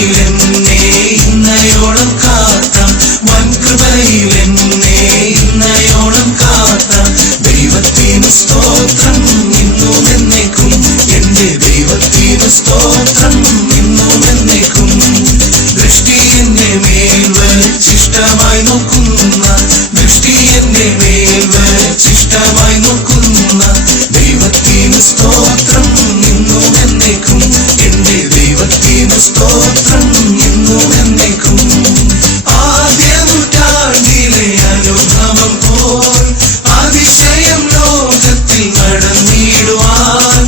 വൻകൃപയിലെന്നെ ഇന്നയോളം കാത്ത വൻകൃപയിലെന്നെ ഇന്നയോളം കാത്ത ദൈവത്തിന് സ്തോത്രം ഇന്നും എന്നേക്കും. എന്റെ ദൈവത്തിന് സ്തോത്രം ഇന്നും എന്നേക്കും. ദൃഷ്ടി എന്റെ മേൽ വച്ചിഷ്ടമായി നോക്കുന്ന ദൃഷ്ടി എന്റെ മേൽ വച്ചിഷ്ടമായി നോക്കുന്ന ദൈവത്തിന് സ്തോത്രം ഇന്നും എന്നേക്കും. എന്റെ ദൈവത്തിന് സ്തോത്രം ഇന്നും എന്നേക്കും. ആദ്യ നൂറ്റാണ്ടിലെ അനുഭവം പോൽ അതിശയം ലോകത്തിൽ നടന്നിടുവാൻ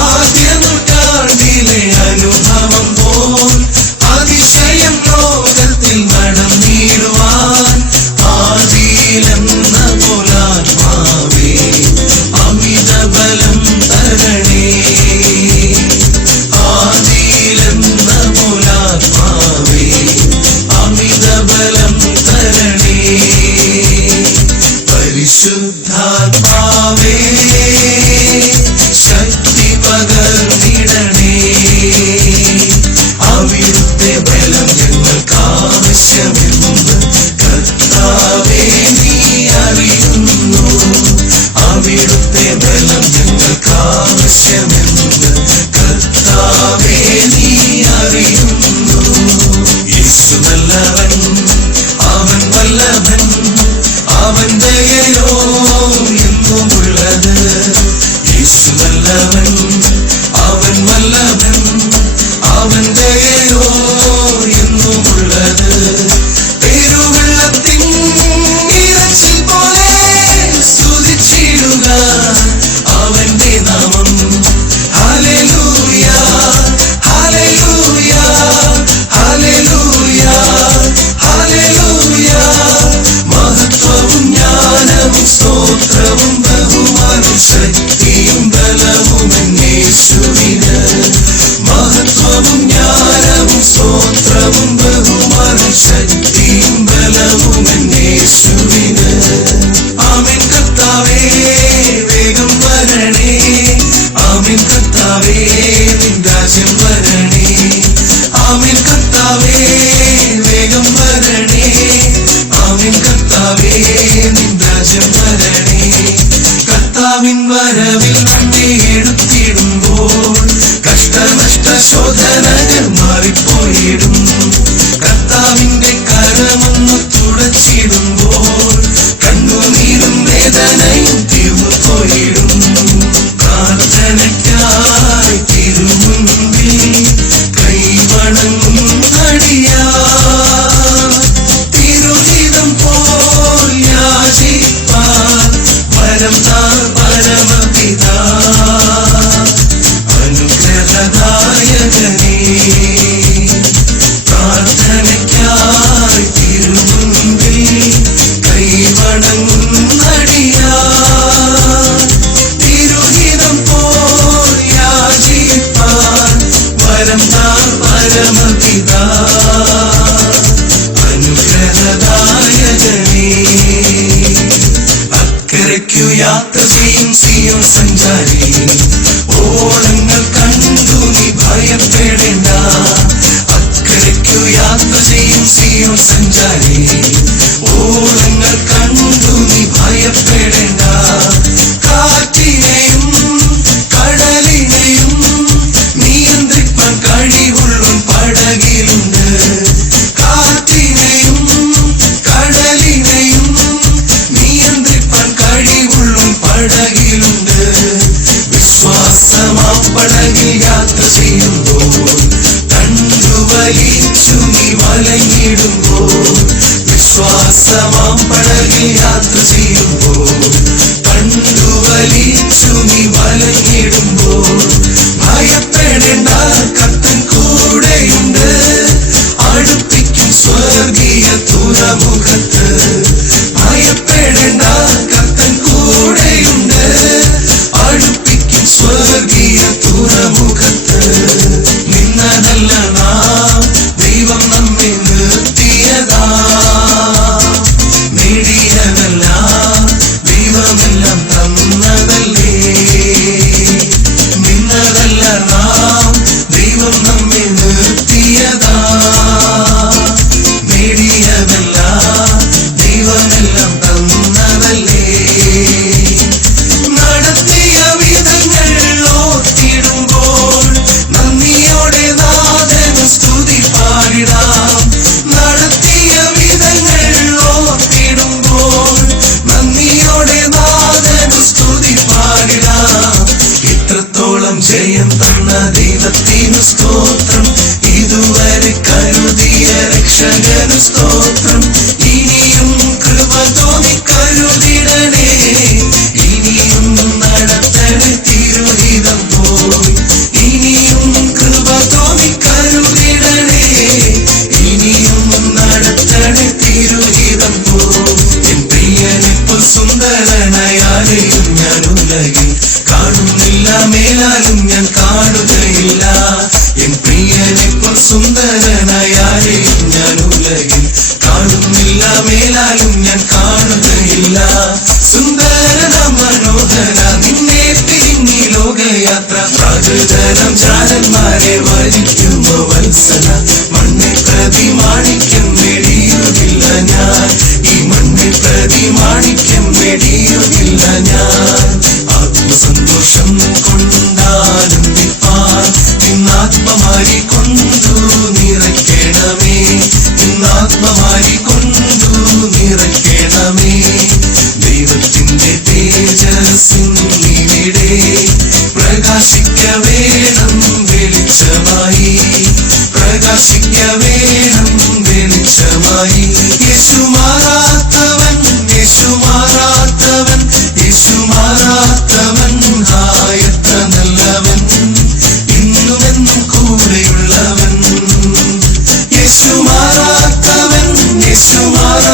ആദ്യ നൂറ്റാണ്ടിലെ അനുഭവം പോൽ അതിശയം ലോകത്തിൽ നടന്നിടുവാൻ ആദിയിലെന്ന പോലാത്മാവേ അമിത ബലം തരണേ. ആദിയിലെന്ന പോലാത്മാവേ അമിത ബലം തരണേ. പരിശുദ്ധാത്മാവേ ശക്തി പകർന്നിടണേ. അവിടുത്തെ ബലം ഞങ്ങൾക്ക് ആവശ്യമെന്ന് കർത്താവേ നീ അറിയുന്നു. അവിടുത്തെ ബലം ഞങ്ങൾക്ക് ആവശ്യമെന്ന് കർത്താവേ നീ അറിയുന്നു. യേശു നല്ലവൻ, അവൻ വല്ലഭൻ, അവൻ ദയയോ എന്നുമുള്ളത്. യേശു നല്ലവൻ, അവൻ വല്ലഭൻ, അവൻ ദയയോ എന്നുമുള്ളത്. പെരുവെള്ളത്തിൻ ഇരച്ചിൽ പോലെ സ്തുതിച്ചിടുക അവന്റെ നാമം. Hallelujah hallelujah hallelujah hallelujah. മഹത്വവും ജ്ഞാനവും സ്തോത്രവും ബഹുമാനവും ശക്തിയും ബലവും യേശുവിന്. മഹത്വവും ജ്ഞാനവും സ്തോത്രവും ബഹുമാനവും ശക്തിയും ബലവും യേശുവിന്. ആമേൻ കർത്താവേ വേഗം വരണേ. ആമേൻ കർത്താവേ നിൻ രാജ്യം വരണേ. ആമേൻ കർത്താവേ വേഗം വരണേ. ആമേൻ കർത്താവേ നിൻ രാജ്യം വരണേ. കർത്താവിൻ വരവിൽ വണ്ടി എടുത്തിടുമ്പോൾ കഷ്ടനഷ്ട ശോധനകൾ മാറിപ്പോയിടും. കർത്താവിന്റെ കരമൊന്നു തുടച്ചിടുമ്പോൾ കണ്ണുനീരും വേദനയും തീർന്നു പോയിടും. പ്രാർത്ഥനയ്ക്കായി തിരുമുൻപിൽ കൈവണങ്ങും അടിയാ തിരുഹിതം പോൽ യാചിപ്പാൻ വരം താ പരമപിതാ അനുഗ്രഹദായകനേ. പ്രാർത്ഥനയ്ക്കായി തിരുമുൻപിൽ കൈവണങ്ങും അടിയാ തിരുഹിതം പോൽ യാചിപ്പാൻ വരം താ പരമപിതാ അനുഗ്രഹദായകനേ. അക്കരയ്ക്കു യാത്ര ചെയ്യും സിയോൻ സഞ്ചാരി, ഓളങ്ങൾ കണ്ടു നീ ഭയപ്പെടേണ്ട. അക്കരയ്ക്കു യാത്ര ചെയ്യും സിയോൻ സഞ്ചാരി, ഓളങ്ങൾ കണ്ടു നീ ഭയപ്പെടേണ്ട. കാറ്റിനെയും കടലിനെയും നിയന്ത്രിപ്പാൻ കഴിവുള്ളും പടകിലുണ്ട്. തന്ന ദൈവത്തിനു സ്തോത്രം. ഇതുവരെ കരുതിയ രക്ഷകനു സ്തോത്രം. ഇനിയും കൃപ തോന്നി കരുതിടണേ. ഇനിയും നടത്തണേ തിരുഹിതം പോയി. ഇനിയും കൃപ തോന്നി കരുതിടണേ. ഇനിയും നടത്തണേ തിരുഹിതം പോയി. എൻ പ്രിയനെപ്പോൾ സുന്ദരനായാലെയും ഞാൻ ഉലകിൽ കാണുന്നില്ല, മേലാലും ഞാൻ കാണുകയില്ല. എൻ പ്രിയനെപ്പോൾ സുന്ദരനായാലെയും ഞാൻ ഉലകിൽ കാണുന്നില്ല, മേലാലും ഞാൻ കാണുകയില്ല. സുന്ദരന മനോഹര നിന്നെ പിരിഞ്ഞി ലോകയാത്ര. പ്രാകൃതനം ജാലന്മാരെ വരിക്കുമോ വത്സല. മണ്ണിൽ പ്രതി മാണിക്യം വെടിയുകില്ല ഞാൻ. ഈ മണ്ണിൽ പ്രതി മാണിക്യം വെടിയുകില്ല ഞാൻ. ആത്മസന്തോഷം കൊണ്ടാനന്ദിപ്പാൻ നിന്നാത്മമാരി കൊണ്ടു നിറയ്ക്കണമേ. നിന്നാത്മമാരി കൊണ്ടു നിറയ്ക്കണമേ. ദൈവത്തിന്റെ തേജസ്സിനിവിടെ പ്രകാശിക്ക വേണം വെളിച്ചമായി. പ്രകാശിക്ക വേണം വെളിച്ചമായി. യേശു മാറാത്തവൻ, യേശു മാറാത്തവൻ, യേശു മാറാത്തവൻ. എത്ര നല്ലവൻ, ഇന്നുമെന്നും കൂടെയുള്ളവൻ. യേശു മാറാത്തവൻ, യേശു മാറാത്തവൻ.